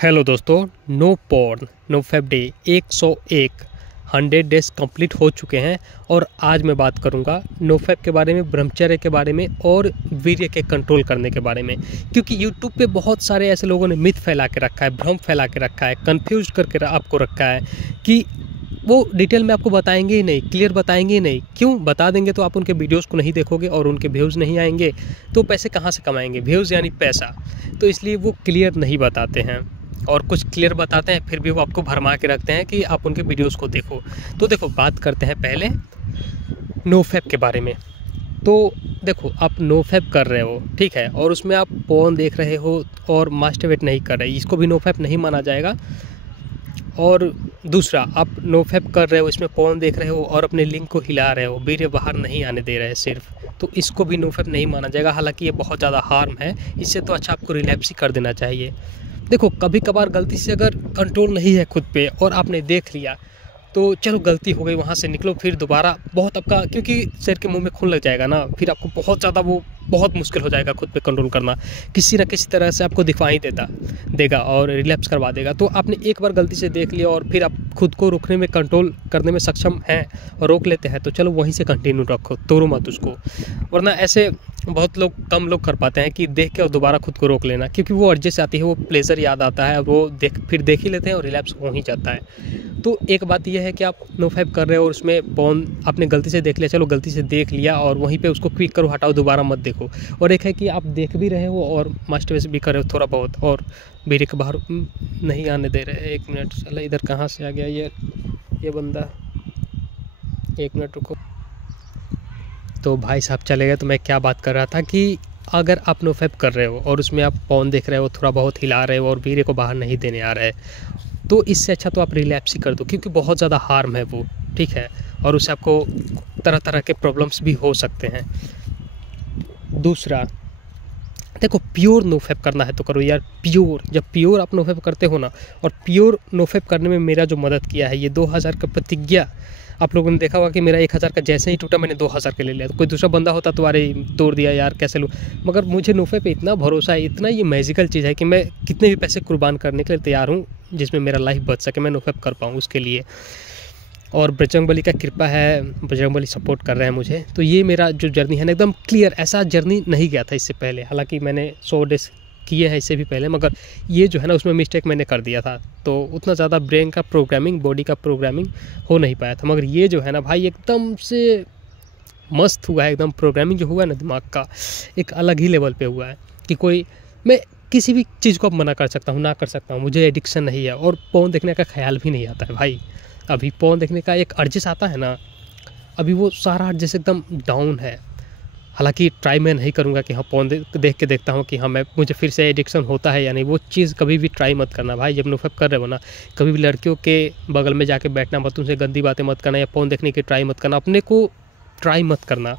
Hello दोस्तों, no porn no fap day 101 100 days complete हो चुके हैं। और आज मैं बात करूंगा नो फैप के बारे में, ब्रह्मचर्य के बारे में और वीर्य के कंट्रोल करने के बारे में। क्योंकि यूट्यूब पे बहुत सारे ऐसे लोगों ने मिथ फैला के रखा है, भ्रम फैला के रखा है, कंफ्यूज करके आपको रखा है कि वो डिटेल में आपको बताएंगे ही नहीं, क्लियर बताएंगे ही नहीं। क्यों बता देंगे तो आप उनके वीडियोस को नहीं देखोगे और उनके व्यूज़ नहीं आएंगे, तो पैसे कहाँ से कमाएंगे? व्यूज़ यानी पैसा। तो इसलिए वो क्लियर नहीं बताते हैं, और कुछ क्लियर बताते हैं फिर भी वो आपको भरमा के रखते हैं कि आप उनके वीडियोस को देखो। तो देखो, बात करते हैं पहले नो फैप के बारे में। तो देखो, आप नो फैप कर रहे हो, ठीक है, और उसमें आप पोर्न देख रहे हो और मास्टरबेट नहीं कर रहे, इसको भी नो फैप नहीं माना जाएगा। और दूसरा, आप नो फैप कर रहे हो, इसमें पोर्न देख रहे हो और अपने लिंग को हिला रहे हो, वीर्य बाहर नहीं आने दे रहे हैं सिर्फ, तो इसको भी नो फैप नहीं माना जाएगा। हालांकि ये बहुत ज़्यादा हार्म है, इससे तो अच्छा आपको रिलैप्स ही कर देना चाहिए। देखो, कभी कभार गलती से अगर कंट्रोल नहीं है खुद पे और आपने देख लिया तो चलो गलती हो गई, वहाँ से निकलो, फिर दोबारा बहुत आपका, क्योंकि सिर के मुंह में खून लग जाएगा ना, फिर आपको बहुत ज़्यादा वो बहुत मुश्किल हो जाएगा खुद पे कंट्रोल करना। किसी न किसी तरह से आपको दिखाई देगा और रिलैप्स करवा देगा। तो आपने एक बार गलती से देख लिया और फिर आप खुद को रोकने में, कंट्रोल करने में सक्षम हैं और रोक लेते हैं, तो चलो वहीं से कंटिन्यू रखो, तोड़ो मत उसको। वरना ऐसे बहुत लोग, कम लोग कर पाते हैं कि देख के और दोबारा खुद को रोक लेना, क्योंकि वो एडजस्ट आती है, वो प्लेजर याद आता है, वो फिर देख ही लेते हैं और रिलैप्स हो ही जाता है। तो एक बात यह है कि आप नो फैप कर रहे हो और उसमें पोर्न आपने गलती से देख लिया, चलो गलती से देख लिया और वहीं पे उसको क्विक करो, हटाओ, दोबारा मत देखो। और एक है कि आप देख भी रहे हो और मास्टरबेशन भी कर रहे हो थोड़ा बहुत, और वीर्य के बाहर नहीं आने दे रहे। एक मिनट, साला इधर कहाँ से आ गया ये बंदा, एक मिनट रुको। तो भाई साहब चले गए। तो मैं क्या बात कर रहा था कि अगर आप नो फैप कर रहे हो और उसमें आप पोर्न देख रहे हो, थोड़ा बहुत हिला रहे हो और वीर्य को बाहर नहीं देने आ रहे, तो इससे अच्छा तो आप रिलैप्स ही कर दो, क्योंकि बहुत ज़्यादा हार्म है वो, ठीक है, और उससे आपको तरह तरह के प्रॉब्लम्स भी हो सकते हैं। दूसरा, देखो, प्योर नो फैप करना है तो करो यार, प्योर। जब प्योर आप नो फैप करते हो ना, और प्योर नो फैप करने में मेरा जो मदद किया है, ये 2000 का प्रतिज्ञा, आप लोगों ने देखा होगा कि मेरा 1000 का जैसे ही टूटा मैंने 2000 के ले लिया। तो कोई दूसरा बंदा होता तो अरे तोड़ दिया यार, कैसे लूँ, मगर मुझे नो फैप पे इतना भरोसा है, इतना ये मैजिकल चीज़ है कि मैं कितने भी पैसे कुर्बान करने के लिए तैयार हूँ, जिसमें मेरा लाइफ बच सके, मैं नो फैप कर पाऊँ उसके लिए। और बजरंगबली का कृपा है, बजरंगबली सपोर्ट कर रहे हैं मुझे। तो ये मेरा जो जर्नी है ना, एकदम क्लियर, ऐसा जर्नी नहीं गया था इससे पहले। हालांकि मैंने 100 डेज किए हैं इससे भी पहले, मगर ये जो है ना, उसमें मिस्टेक मैंने कर दिया था, तो उतना ज़्यादा ब्रेन का प्रोग्रामिंग, बॉडी का प्रोग्रामिंग हो नहीं पाया था। मगर ये जो है ना भाई, एकदम से मस्त हुआ है, एकदम प्रोग्रामिंग जो हुआ है ना दिमाग का, एक अलग ही लेवल पे हुआ है कि कोई, मैं किसी भी चीज़ को अब मना कर सकता हूँ, ना कर सकता हूँ, मुझे एडिक्शन नहीं है और पोर्न देखने का ख्याल भी नहीं आता है भाई। अभी पोर्न देखने का एक अर्जिश आता है ना, अभी वो सारा अर्जिश एकदम डाउन है। हालांकि ट्राई मैं नहीं करूँगा कि हाँ पोर्न देख के देखता हूँ कि हाँ मुझे फिर से एडिक्शन होता है या नहीं, वो चीज़ कभी भी ट्राई मत करना भाई। जब नो फैप कर रहे हो ना, कभी भी लड़कियों के बगल में जाके बैठना मत, उनसे गंदी बातें मत करना, या पोर्न देखने की ट्राई मत करना, अपने को ट्राई मत करना।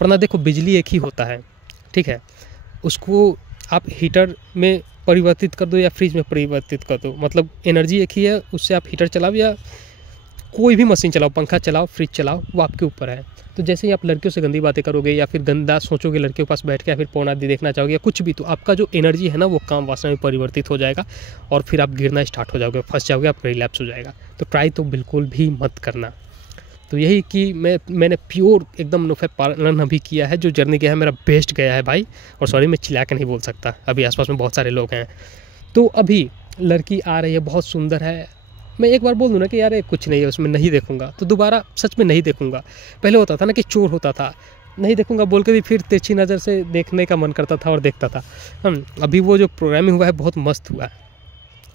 वरना देखो, बिजली एक ही होता है, ठीक है, उसको आप हीटर में परिवर्तित कर दो या फ्रिज में परिवर्तित कर दो, मतलब एनर्जी एक ही है, उससे आप हीटर चलाओ या कोई भी मशीन चलाओ, पंखा चलाओ, फ्रिज चलाओ, वो आपके ऊपर है। तो जैसे ही आप लड़कियों से गंदी बातें करोगे या फिर गंदा सोचोगे, लड़कियों के पास बैठ के या फिर पोर्न आदि देखना चाहोगे या कुछ भी, तो आपका जो एनर्जी है ना, वो काम वासना में परिवर्तित हो जाएगा और फिर आप गिरना स्टार्ट हो जाओगे, फंस जाओगे, आप रिलैप्स हो जाएगा। तो ट्राई तो बिल्कुल भी मत करना। तो यही कि मैंने प्योर एकदम नो फैप पालन अभी किया है, जो जर्नी गया है मेरा बेस्ट गया है भाई। और सॉरी, मैं चिल्ला के नहीं बोल सकता, अभी आसपास में बहुत सारे लोग हैं। तो अभी लड़की आ रही है, बहुत सुंदर है, मैं एक बार बोल दूँ ना कि यार ये कुछ नहीं है, उसमें नहीं देखूंगा, तो दोबारा सच में नहीं देखूंगा। पहले होता था ना कि चोर होता था, नहीं देखूंगा बोल के भी फिर तिरछी नज़र से देखने का मन करता था और देखता था। अभी वो जो प्रोग्रामिंग हुआ है बहुत मस्त हुआ है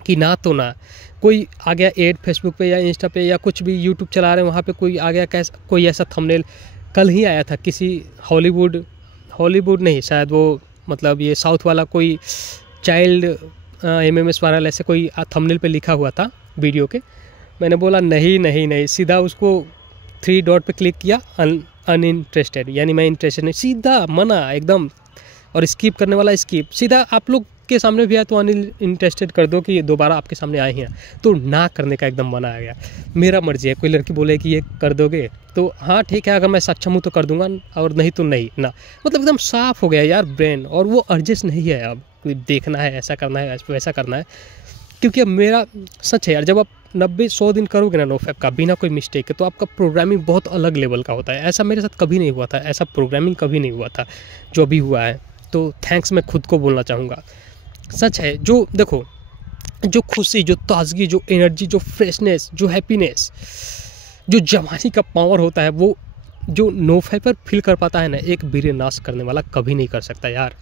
कि ना तो ना कोई आ गया ऐड फेसबुक पे या इंस्टा पे या कुछ भी यूट्यूब चला रहे हैं वहाँ पे कोई आ गया, कैसा कोई ऐसा थंबनेल कल ही आया था, किसी हॉलीवुड नहीं, शायद वो मतलब ये साउथ वाला कोई चाइल्ड MMS वायरल, ऐसे कोई थंबनेल पे लिखा हुआ था वीडियो के। मैंने बोला नहीं, सीधा उसको 3 डॉट पे क्लिक किया, अनइंटरेस्टेड, यानी मैं इंटरेस्टेड नहीं, सीधा मना एकदम। और स्किप करने वाला स्किप, सीधा आप लोग के सामने भी आया तो अनइंटरेस्टेड कर दो कि दोबारा आपके सामने आए हैं, तो ना करने का एकदम मना आ गया। मेरा मर्जी है, कोई लड़की बोले कि ये कर दोगे तो हाँ ठीक है, अगर मैं सक्षम हूँ तो कर दूंगा, और नहीं तो नहीं ना। मतलब एकदम साफ हो गया यार ब्रेन, और वो अर्जिश नहीं है अब कोई देखना है, ऐसा करना है, वैसा करना है। क्योंकि अब मेरा सच है यार, जब आप 90-100 दिन करोगे ना नोफैप का बिना कोई मिस्टेक के, तो आपका प्रोग्रामिंग बहुत अलग लेवल का होता है। ऐसा मेरे साथ कभी नहीं हुआ था, ऐसा प्रोग्रामिंग कभी नहीं हुआ था जो अभी हुआ है। तो थैंक्स मैं खुद को बोलना चाहूँगा। सच है, जो देखो, जो खुशी, जो ताजगी, जो एनर्जी, जो फ्रेशनेस, जो हैप्पीनेस, जो जवानी का पावर होता है, वो जो नोफैप पर फील कर पाता है ना, एक वीर्य नाश करने वाला कभी नहीं कर सकता यार।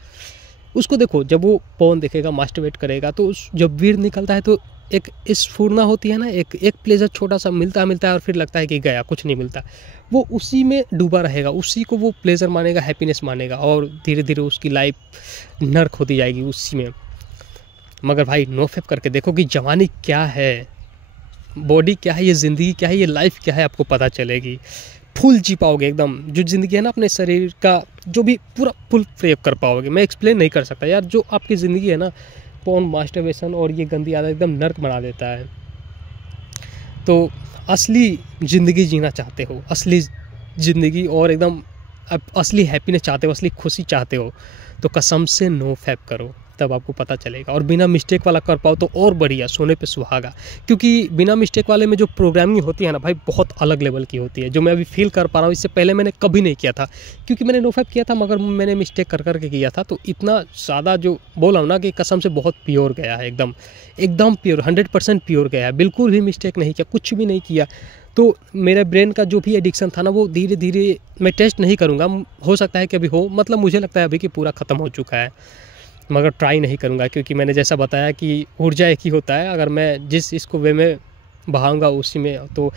उसको देखो, जब वो पॉन देखेगा, मास्टरबेट करेगा, तो जब वीर निकलता है तो एक स्फूर्णा होती है ना, एक प्लेजर छोटा सा मिलता है और फिर लगता है कि गया, कुछ नहीं मिलता। वो उसी में डूबा रहेगा, उसी को वो प्लेजर मानेगा, हैप्पीनेस मानेगा, और धीरे धीरे उसकी लाइफ नर्क होती जाएगी उसी में। मगर भाई नोफैप करके देखो कि जवानी क्या है, बॉडी क्या है, ये ज़िंदगी क्या है, ये लाइफ क्या है, आपको पता चलेगी। फुल जी पाओगे एकदम, जो ज़िंदगी है ना, अपने शरीर का जो भी पूरा फुल प्रयोग कर पाओगे। मैं एक्सप्लेन नहीं कर सकता यार, जो आपकी ज़िंदगी है ना, पोर्न, मास्टरबेशन और ये गंदी आदत एकदम नर्क बना देता है। तो असली ज़िंदगी जीना चाहते हो, असली ज़िंदगी और एकदम असली हैप्पीनेस चाहते हो, असली खुशी चाहते हो, तो कसम से नोफैप करो, तब आपको पता चलेगा। और बिना मिस्टेक वाला कर पाओ तो और बढ़िया, सोने पे सुहागा। क्योंकि बिना मिस्टेक वाले में जो प्रोग्रामिंग होती है ना भाई, बहुत अलग लेवल की होती है, जो मैं अभी फील कर पा रहा हूँ। इससे पहले मैंने कभी नहीं किया था, क्योंकि मैंने नोफैप किया था, मगर मैंने मिस्टेक कर करके किया था। तो इतना ज़्यादा जो बोला हूँ ना कि कसम से बहुत प्योर गया है, एकदम प्योर, 100% प्योर गया है, बिल्कुल भी मिस्टेक नहीं किया, कुछ भी नहीं किया। तो मेरे ब्रेन का जो भी एडिक्शन था ना, वो धीरे धीरे, मैं टेस्ट नहीं करूँगा, हो सकता है कि अभी हो, मतलब मुझे लगता है अभी कि पूरा ख़त्म हो चुका है, मगर ट्राई नहीं करूँगा। क्योंकि मैंने जैसा बताया कि ऊर्जा एक ही होता है, अगर मैं जिस इसको वे में बहाऊँगा उसी में, तो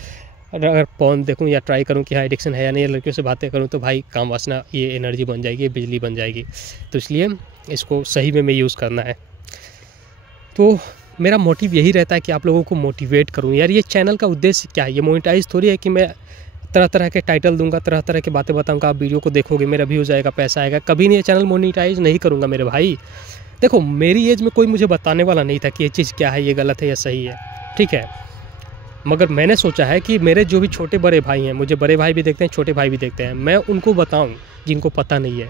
अगर पॉर्न देखूँ या ट्राई करूँ कि हाँ एडिक्शन है या नहीं, लड़कियों से बातें करूँ, तो भाई काम वासना, ये एनर्जी बन जाएगी, ये बिजली बन जाएगी। तो इसलिए इसको सही में यूज़ करना है। तो मेरा मोटिव यही रहता है कि आप लोगों को मोटिवेट करूँ यार। ये चैनल का उद्देश्य क्या है, ये मोनेटाइज थोड़ी है कि मैं तरह तरह के टाइटल दूंगा, तरह तरह की बातें बताऊंगा, आप वीडियो को देखोगे, मेरा व्यूज़ आएगा, पैसा आएगा। कभी नहीं, ये चैनल मोनेटाइज नहीं करूंगा मेरे भाई। देखो, मेरी एज में कोई मुझे बताने वाला नहीं था कि ये चीज़ क्या है, ये गलत है या सही है, ठीक है। मगर मैंने सोचा है कि मेरे जो भी छोटे बड़े भाई हैं, मुझे बड़े भाई भी देखते हैं, छोटे भाई भी देखते हैं, मैं उनको बताऊँ जिनको पता नहीं है।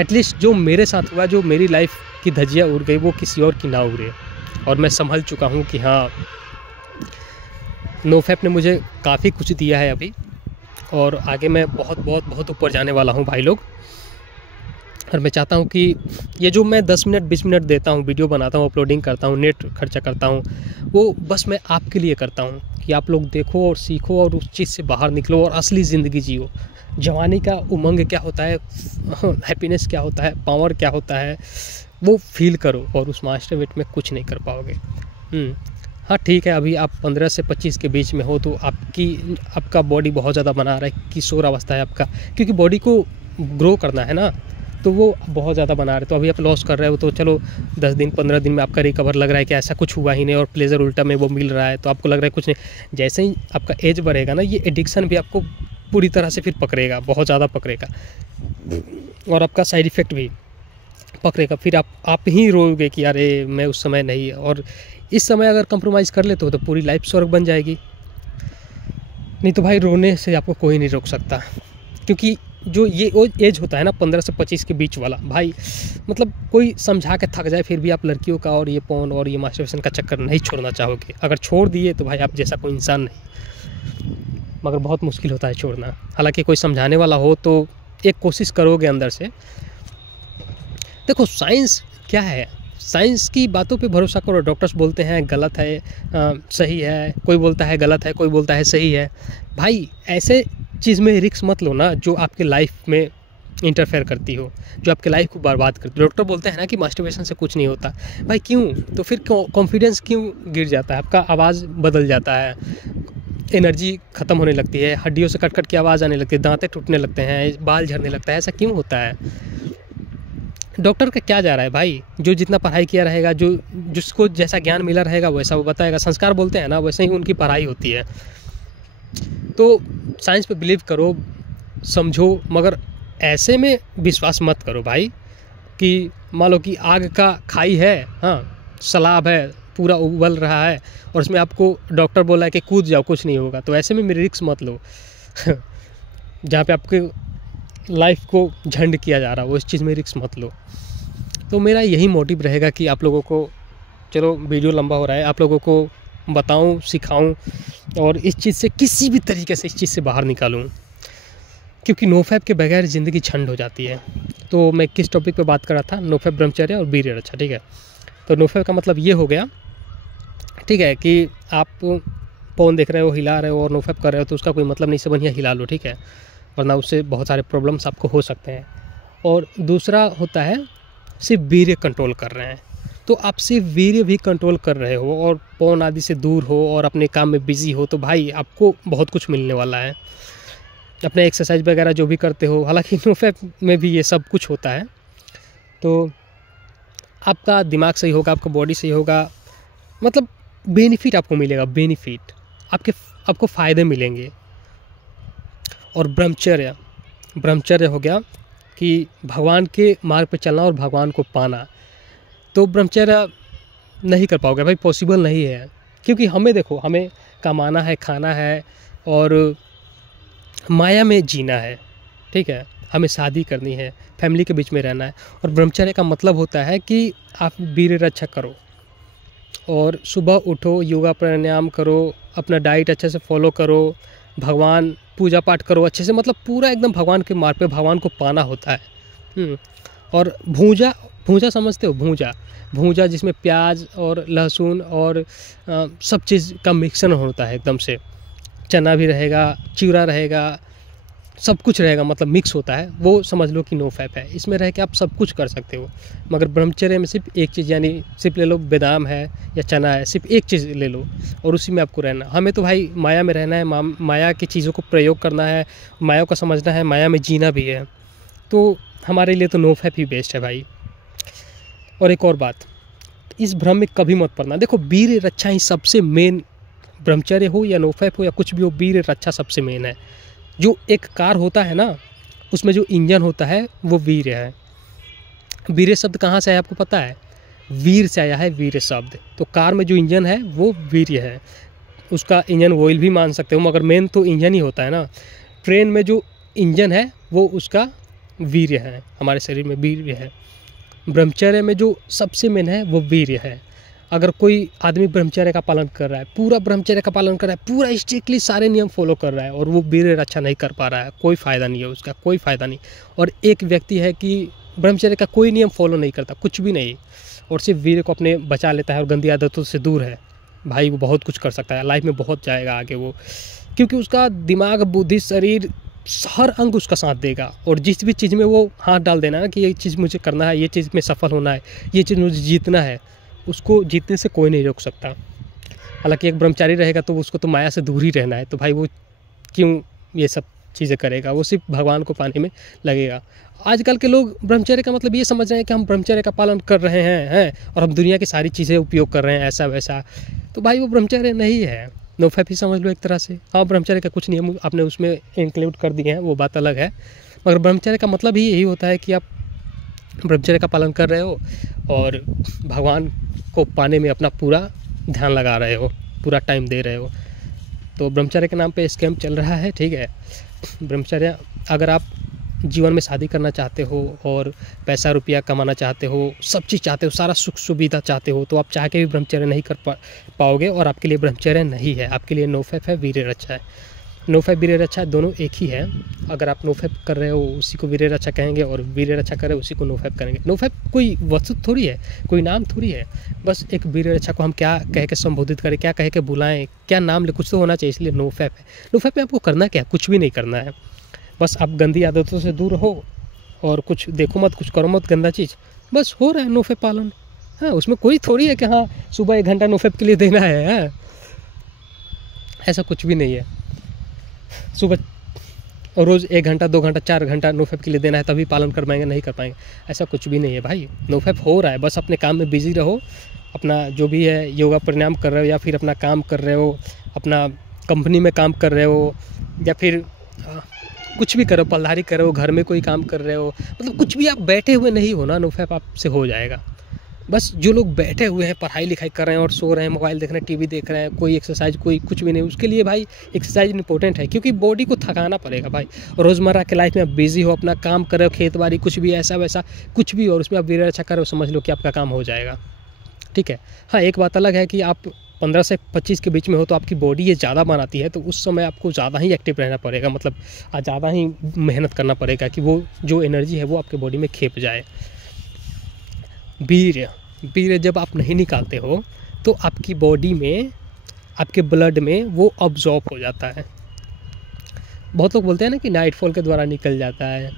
एटलीस्ट जो मेरे साथ हुआ, जो मेरी लाइफ की धज्जियाँ उड़ गई, वो किसी और की ना उड़े। और मैं संभल चुका हूँ कि हाँ, नोफैप ने मुझे काफ़ी कुछ दिया है अभी, और आगे मैं बहुत बहुत बहुत ऊपर जाने वाला हूँ भाई लोग। और मैं चाहता हूँ कि ये जो मैं 10 मिनट 20 मिनट देता हूँ, वीडियो बनाता हूँ, अपलोडिंग करता हूँ, नेट खर्चा करता हूँ, वो बस मैं आपके लिए करता हूँ कि आप लोग देखो और सीखो और उस चीज़ से बाहर निकलो और असली ज़िंदगी जियो। जवानी का उमंग क्या होता है, हैप्पीनेस क्या होता है, पावर क्या होता है, वो फील करो, और उस मास्टरबेट में कुछ नहीं कर पाओगे। हाँ ठीक है, अभी आप 15 से 25 के बीच में हो, तो आपका बॉडी बहुत ज़्यादा बना रहा है, किशोर अवस्था है आपका, क्योंकि बॉडी को ग्रो करना है ना, तो वो बहुत ज़्यादा बना रहे। तो अभी आप लॉस कर रहे हो, तो चलो 10 दिन 15 दिन में आपका रिकवर लग रहा है कि ऐसा कुछ हुआ ही नहीं, और प्लेजर उल्टा में वो मिल रहा है, तो आपको लग रहा है कुछ नहीं। जैसे ही आपका एज बढ़ेगा ना, ये एडिक्शन भी आपको पूरी तरह से फिर पकड़ेगा, बहुत ज़्यादा पकड़ेगा, और आपका साइड इफ़ेक्ट भी पकड़ेगा। फिर आप ही रोओगे कि अरे मैं उस समय नहीं, और इस समय अगर कंप्रोमाइज़ कर लेते हो तो पूरी लाइफ स्वर्ग बन जाएगी। नहीं तो भाई, रोने से आपको कोई नहीं रोक सकता, क्योंकि जो ये वो एज होता है ना 15 से 25 के बीच वाला, भाई मतलब कोई समझा के थक जाए, फिर भी आप लड़कियों का और ये पोर्न और ये मास्टरबेशन का चक्कर नहीं छोड़ना चाहोगे। अगर छोड़ दिए तो भाई आप जैसा कोई इंसान नहीं, मगर बहुत मुश्किल होता है छोड़ना। हालांकि कोई समझाने वाला हो तो एक कोशिश करोगे अंदर से। देखो, साइंस क्या है, साइंस की बातों पे भरोसा करो। डॉक्टर्स बोलते हैं गलत है, सही है, कोई बोलता है गलत है, कोई बोलता है सही है। भाई ऐसे चीज़ में रिस्क मत लो ना जो आपके लाइफ में इंटरफेयर करती हो, जो आपके लाइफ को बर्बाद करती हो। डॉक्टर बोलते हैं ना कि मास्टरबेशन से कुछ नहीं होता, भाई क्यों? तो फिर कॉन्फिडेंस क्यों गिर जाता है, आपका आवाज़ बदल जाता है, एनर्जी ख़त्म होने लगती है, हड्डियों से कट कट की आवाज़ आने लगती है, दांतें टूटने लगते हैं, बाल झड़ने लगता है। ऐसा क्यों होता है? डॉक्टर का क्या जा रहा है भाई? जो जितना पढ़ाई किया रहेगा, जो जिसको जैसा ज्ञान मिला रहेगा वैसा वो बताएगा। संस्कार बोलते हैं ना, वैसे ही उनकी पढ़ाई होती है। तो साइंस पे बिलीव करो, समझो, मगर ऐसे में विश्वास मत करो भाई कि मान लो कि आग का खाई है, हाँ सलाब है, पूरा उबल रहा है, और उसमें आपको डॉक्टर बोला है कि कूद जाओ, कुछ नहीं होगा। तो ऐसे में मेरी रिस्क मत लो जहाँ पे आपके लाइफ को झंड किया जा रहा है, वो इस चीज़ में रिस्क मत लो। तो मेरा यही मोटिव रहेगा कि आप लोगों को चलो वीडियो लंबा हो रहा है, आप लोगों को बताऊं, सिखाऊं और इस चीज़ से किसी भी तरीके से इस चीज़ से बाहर निकालूं, क्योंकि नोफैप के बगैर ज़िंदगी छंड हो जाती है। तो मैं किस टॉपिक पे बात कर रहा था? नोफैप, ब्रह्मचर्य और वीर्य रक्षा। ठीक है, तो नोफैप का मतलब ये हो गया, ठीक है, कि आप फ़ोन देख रहे हो, हिला रहे हो और नोफैप कर रहे हो तो उसका कोई मतलब नहीं, से बढ़िया हिला लो, ठीक है, वरना उससे बहुत सारे प्रॉब्लम्स आपको हो सकते हैं। और दूसरा होता है सिर्फ वीर्य कंट्रोल कर रहे हैं, तो आप सिर्फ वीर्य भी कंट्रोल कर रहे हो और फ़ोन आदि से दूर हो और अपने काम में बिज़ी हो, तो भाई आपको बहुत कुछ मिलने वाला है। अपने एक्सरसाइज वगैरह जो भी करते हो, हालांकि नोफैप में भी ये सब कुछ होता है, तो आपका दिमाग सही होगा, आपका बॉडी सही होगा, मतलब बेनिफिट आपको मिलेगा, बेनिफिट आपको फ़ायदे मिलेंगे। और ब्रह्मचर्य हो गया कि भगवान के मार्ग पर चलना और भगवान को पाना। तो ब्रह्मचर्य नहीं कर पाओगे भाई, पॉसिबल नहीं है, क्योंकि हमें देखो, हमें कमाना है, खाना है और माया में जीना है, ठीक है, हमें शादी करनी है, फैमिली के बीच में रहना है। और ब्रह्मचर्य का मतलब होता है कि आप वीर्य रक्षा करो और सुबह उठो, योगा प्राणायाम करो, अपना डाइट अच्छे से फॉलो करो, भगवान पूजा पाठ करो अच्छे से, मतलब पूरा एकदम भगवान के मार्ग पे भगवान को पाना होता है। और भूजा समझते हो? भूजा जिसमें प्याज और लहसुन और सब चीज़ का मिक्सचर होता है, एकदम से चना भी रहेगा, चिवड़ा रहेगा, सब कुछ रहेगा, मतलब मिक्स होता है, वो समझ लो कि नोफैप है। इसमें रह के आप सब कुछ कर सकते हो, मगर ब्रह्मचर्य में सिर्फ एक चीज़, यानी सिर्फ ले लो बादाम है या चना है, सिर्फ एक चीज़ ले लो और उसी में आपको रहना। हमें तो भाई माया में रहना है, माया की चीज़ों को प्रयोग करना है, माया को समझना है, माया में जीना भी है, तो हमारे लिए तो नोफैप ही बेस्ट है भाई। और एक और बात, इस भ्रम में कभी मत पड़ना। देखो, वीर्य रक्षा ही सबसे मेन, ब्रह्मचर्य हो या नोफैप हो या कुछ भी हो, वीर्य रक्षा सबसे मेन है। जो एक कार होता है ना, उसमें जो इंजन होता है वो वीर्य है। वीर्य शब्द कहाँ से आया आपको पता है? वीर से आया है वीर्य शब्द। तो कार में जो इंजन है वो वीर्य है, उसका इंजन ऑयल भी मान सकते हो, मगर मेन तो इंजन ही होता है ना। ट्रेन में जो इंजन है वो उसका वीर्य है, हमारे शरीर में वीर्य है। ब्रह्मचर्य में जो सबसे मेन है वो वीर्य है। अगर कोई आदमी ब्रह्मचर्य का पालन कर रहा है, पूरा ब्रह्मचर्य का पालन कर रहा है, पूरा स्ट्रिक्टली सारे नियम फॉलो कर रहा है और वो वीर्य रक्षा नहीं कर पा रहा है, कोई फ़ायदा नहीं है उसका, कोई फ़ायदा नहीं। और एक व्यक्ति है कि ब्रह्मचर्य का कोई नियम फॉलो नहीं करता, कुछ भी नहीं, और सिर्फ वीर्य को अपने बचा लेता है और गंदी आदतों से दूर है, भाई वो बहुत कुछ कर सकता है, लाइफ में बहुत जाएगा आगे वो, क्योंकि उसका दिमाग, बुद्धि, शरीर, हर अंग उसका साथ देगा। और जिस भी चीज़ में वो हाथ डाल देना है कि ये चीज़ मुझे करना है, ये चीज़ में सफल होना है, ये चीज़ मुझे जीतना है, उसको जीतने से कोई नहीं रोक सकता। हालांकि एक ब्रह्मचारी रहेगा तो उसको तो माया से दूर ही रहना है, तो भाई वो क्यों ये सब चीज़ें करेगा, वो सिर्फ भगवान को पाने में लगेगा। आजकल के लोग ब्रह्मचर्य का मतलब ये समझ रहे हैं कि हम ब्रह्मचर्य का पालन कर रहे हैं और हम दुनिया की सारी चीज़ें उपयोग कर रहे हैं, ऐसा वैसा, तो भाई वो ब्रह्मचर्य नहीं है, नोफैप ही समझ लो एक तरह से। हाँ, ब्रह्मचर्य का कुछ नियम आपने उसमें इंक्लूड कर दिए हैं, वो बात अलग है, मगर ब्रह्मचर्य का मतलब ही यही होता है कि आप ब्रह्मचर्य का पालन कर रहे हो और भगवान को पाने में अपना पूरा ध्यान लगा रहे हो, पूरा टाइम दे रहे हो। तो ब्रह्मचर्य के नाम पे स्कैम चल रहा है, ठीक है। ब्रह्मचर्य, अगर आप जीवन में शादी करना चाहते हो और पैसा रुपया कमाना चाहते हो, सब चीज़ चाहते हो, सारा सुख सुविधा चाहते हो, तो आप चाह के भी ब्रह्मचर्य नहीं कर पाओगे और आपके लिए ब्रह्मचर्य नहीं है, आपके लिए नोफैप है, वीर्य रक्षा है। नोफैप वीर्य रक्षा दोनों एक ही है। अगर आप नोफैप कर रहे हो उसी को वीर्य रक्षा कहेंगे और वीर्य रक्षा कर रहे हो उसी को नोफैप करेंगे। नोफैप कोई वस्तु थोड़ी है, कोई नाम थोड़ी है, बस एक वीर्य रक्षा को हम क्या कह के संबोधित करें, क्या कह के बुलाएं, क्या नाम ले, कुछ तो होना चाहिए, इसलिए नोफैप है। नोफैप में आपको करना क्या, कुछ भी नहीं करना है, बस आप गंदी आदतों से दूर हो और कुछ देखो मत, कुछ करो मत गंदा चीज़, बस हो रहा है नोफैप पालन। हाँ, उसमें कोई थोड़ी है कि हाँ सुबह 1 घंटा नोफैप के लिए देना है, ऐसा कुछ भी नहीं है। सुबह रोज़ 1 घंटा 2 घंटा 4 घंटा नोफैप के लिए देना है तभी पालन कर पाएंगे, नहीं कर पाएंगे, ऐसा कुछ भी नहीं है भाई। नोफैप हो रहा है, बस अपने काम में बिजी रहो, अपना जो भी है योगा प्राणायाम कर रहे हो या फिर अपना काम कर रहे हो, अपना कंपनी में काम कर रहे हो या फिर कुछ भी करो, पलधारी कर रहे हो, घर में कोई काम कर रहे हो, मतलब कुछ भी आप बैठे हुए नहीं हो ना, नोफैप आपसे हो जाएगा। बस जो लोग बैठे हुए हैं, पढ़ाई लिखाई कर रहे हैं और सो रहे हैं, मोबाइल देख रहे हैं, टीवी देख रहे हैं, कोई एक्सरसाइज कोई कुछ भी नहीं, उसके लिए भाई एक्सरसाइज इंपॉर्टेंट है, क्योंकि बॉडी को थकाना पड़ेगा भाई। रोज़मर्रा के लाइफ में आप बिजी हो, अपना काम कर रहे हो, खेत बाड़ी कुछ भी ऐसा वैसा कुछ भी, और उसमें आप वीर्य रक्षा कर रहे हो, समझ लो कि आपका काम हो जाएगा, ठीक है। हाँ, एक बात अलग है कि आप 15 से 25 के बीच में हो तो आपकी बॉडी ये ज़्यादा बनाती है, तो उस समय आपको ज़्यादा ही एक्टिव रहना पड़ेगा, मतलब ज़्यादा ही मेहनत करना पड़ेगा कि वो जो एनर्जी है वो आपके बॉडी में खेप जाए। वीर्य जब आप नहीं निकालते हो तो आपकी बॉडी में, आपके ब्लड में वो अब्जॉर्ब हो जाता है। बहुत लोग बोलते हैं ना कि नाइटफॉल के द्वारा निकल जाता है,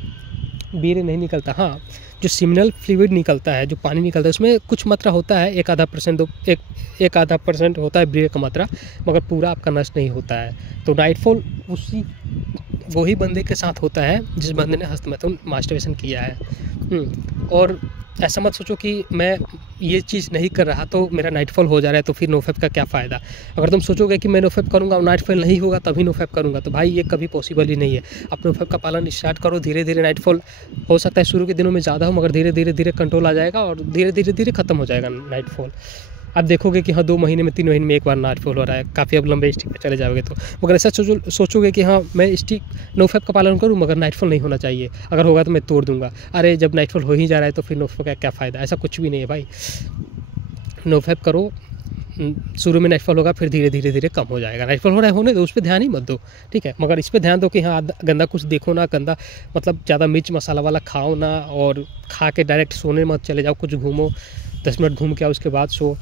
वीर्य नहीं निकलता। हाँ, जो सिमिनल फ्लूइड निकलता है, जो पानी निकलता है, उसमें कुछ मात्रा होता है, 1-1.5% होता है वीर्य का मात्रा, मगर पूरा आपका नष्ट नहीं होता है। तो नाइटफॉल वही बंदे के साथ होता है जिस बंदे ने हस्तमैथुन मास्टरबेशन किया है। और ऐसा मत सोचो कि मैं ये चीज़ नहीं कर रहा तो मेरा नाइटफॉल हो जा रहा है तो फिर नोफैप का क्या फ़ायदा। अगर तुम सोचोगे कि मैं नोफैप करूँगा और नाइटफॉल नहीं होगा तभी नोफैप करूँगा, तो भाई ये कभी पॉसिबल ही नहीं है। आप नोफैप का पालन स्टार्ट करो, धीरे धीरे नाइटफॉल हो सकता है शुरू के दिनों में ज़्यादा हो, मगर धीरे धीरे कंट्रोल आ जाएगा और धीरे धीरे ख़त्म हो जाएगा नाइटफॉल। आप देखोगे कि हाँ 2 महीने में 3 महीने में एक बार नाइटफॉल हो रहा है, काफ़ी अब लंबे स्टिक पे चले जाओगे तो। मगर ऐसा सोचोगे कि हाँ मैं स्टिक नोफैप का पालन करूँ मगर नाइटफॉल नहीं होना चाहिए, अगर होगा तो मैं तोड़ दूंगा। अरे जब नाइटफॉल हो ही जा रहा है तो फिर नोफैप का क्या फ़ायदा। ऐसा कुछ भी नहीं है भाई, नोफैप करो, शुरू में नाइटफॉल होगा, फिर धीरे धीरे कम हो जाएगा। नाइटफॉल हो रहा है होने दो, उस पर ध्यान ही मत दो, ठीक है। मगर इस पर ध्यान दो कि हाँ गंदा कुछ देखो ना, गंदा मतलब ज़्यादा मिर्च मसाला वाला खाओ ना, और खा के डायरेक्ट सोने मत चले जाओ, कुछ घूमो, 10 मिनट घूम के आओ उसके बाद सो।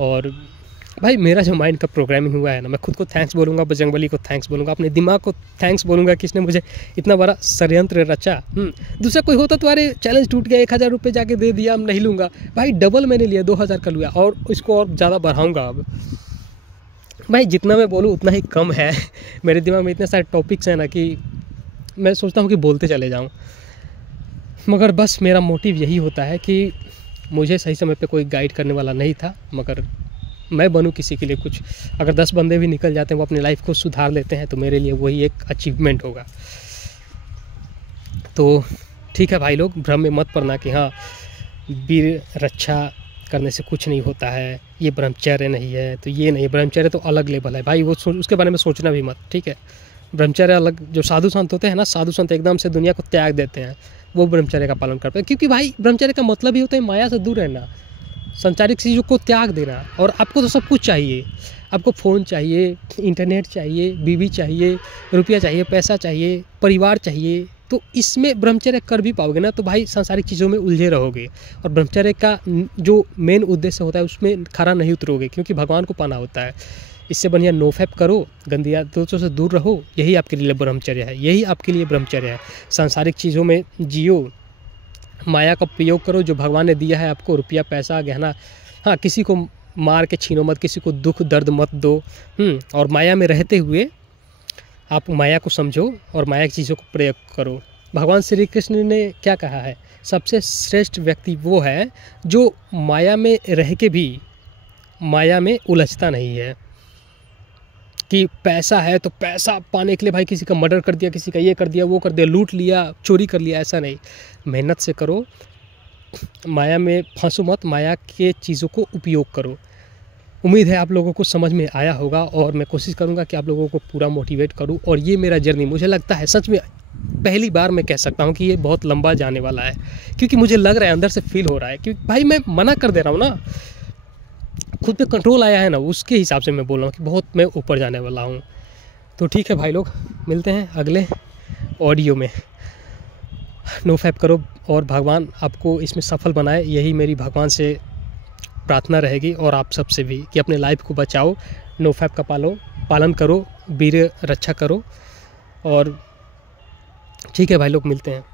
और भाई मेरा जो माइंड का प्रोग्रामिंग हुआ है ना, मैं खुद को थैंक्स बोलूँगा, बजरंगबली को थैंक्स बोलूँगा, अपने दिमाग को थैंक्स बोलूँगा कि इसने मुझे इतना बड़ा षड्यंत्र रचा। दूसरा कोई होता तो अरे चैलेंज टूट गया, 1000 रुपये जाके दे दिया, नहीं लूँगा। भाई डबल मैंने लिया, 2000 का लिया और इसको और ज़्यादा बढ़ाऊँगा। अब भाई जितना मैं बोलूँ उतना ही कम है। मेरे दिमाग में इतने सारे टॉपिक्स हैं ना कि मैं सोचता हूँ कि बोलते चले जाऊँ, मगर बस मेरा मोटिव यही होता है कि मुझे सही समय पे कोई गाइड करने वाला नहीं था, मगर मैं बनूँ किसी के लिए कुछ। अगर 10 बंदे भी निकल जाते हैं, वो अपनी लाइफ को सुधार लेते हैं, तो मेरे लिए वही एक अचीवमेंट होगा। तो ठीक है भाई लोग, भ्रम में मत पड़ना कि हाँ वीर रक्षा करने से कुछ नहीं होता है, ये ब्रह्मचर्य नहीं है। तो ये नहीं, ब्रह्मचर्य तो अलग लेवल है भाई, वो उसके बारे में सोचना भी मत, ठीक है। ब्रह्मचर्य अलग, जो साधु संत होते हैं ना, साधु संत एकदम से दुनिया को त्याग देते हैं, वो ब्रह्मचर्य का पालन करते हैं। क्योंकि भाई ब्रह्मचर्य का मतलब ही होता है माया से दूर रहना, संचारिक चीज़ों को त्याग देना। और आपको तो सब कुछ चाहिए, आपको फ़ोन चाहिए, इंटरनेट चाहिए, बीवी चाहिए, रुपया चाहिए, पैसा चाहिए, परिवार चाहिए, तो इसमें ब्रह्मचर्य कर भी पाओगे ना तो भाई सांसारिक चीज़ों में उलझे रहोगे। और ब्रह्मचर्य का जो मेन उद्देश्य होता है उसमें खरा नहीं उतरोगे, क्योंकि भगवान को पाना होता है। इससे बढ़िया नोफैप करो, गंदी आदतों से दूर रहो, यही आपके लिए ब्रह्मचर्य है, यही आपके लिए ब्रह्मचर्य है। सांसारिक चीज़ों में जियो, माया का प्रयोग करो, जो भगवान ने दिया है आपको, रुपया पैसा गहना। हाँ, किसी को मार के छीनो मत, किसी को दुख दर्द मत दो। और माया में रहते हुए आप माया को समझो और माया की चीज़ों को प्रयोग करो। भगवान श्री कृष्ण ने क्या कहा है, सबसे श्रेष्ठ व्यक्ति वो है जो माया में रह के भी माया में उलझता नहीं है। कि पैसा है तो पैसा पाने के लिए भाई किसी का मर्डर कर दिया, किसी का ये कर दिया, वो कर दिया, लूट लिया, चोरी कर लिया, ऐसा नहीं। मेहनत से करो, माया में फंसो मत, माया के चीज़ों को उपयोग करो। उम्मीद है आप लोगों को समझ में आया होगा और मैं कोशिश करूंगा कि आप लोगों को पूरा मोटिवेट करूं। और ये मेरा जर्नी, मुझे लगता है सच में पहली बार मैं कह सकता हूं कि ये बहुत लंबा जाने वाला है, क्योंकि मुझे लग रहा है, अंदर से फील हो रहा है। क्योंकि भाई मैं मना कर दे रहा हूँ ना, खुद पे कंट्रोल आया है ना, उसके हिसाब से मैं बोल रहा हूँ कि बहुत मैं ऊपर जाने वाला हूँ। तो ठीक है भाई लोग, मिलते हैं अगले ऑडियो में। नोफैप करो और भगवान आपको इसमें सफल बनाए, यही मेरी भगवान से प्रार्थना रहेगी। और आप सबसे भी कि अपने लाइफ को बचाओ, नोफैप का पालन करो, वीर रक्षा करो। और ठीक है भाई लोग, मिलते हैं।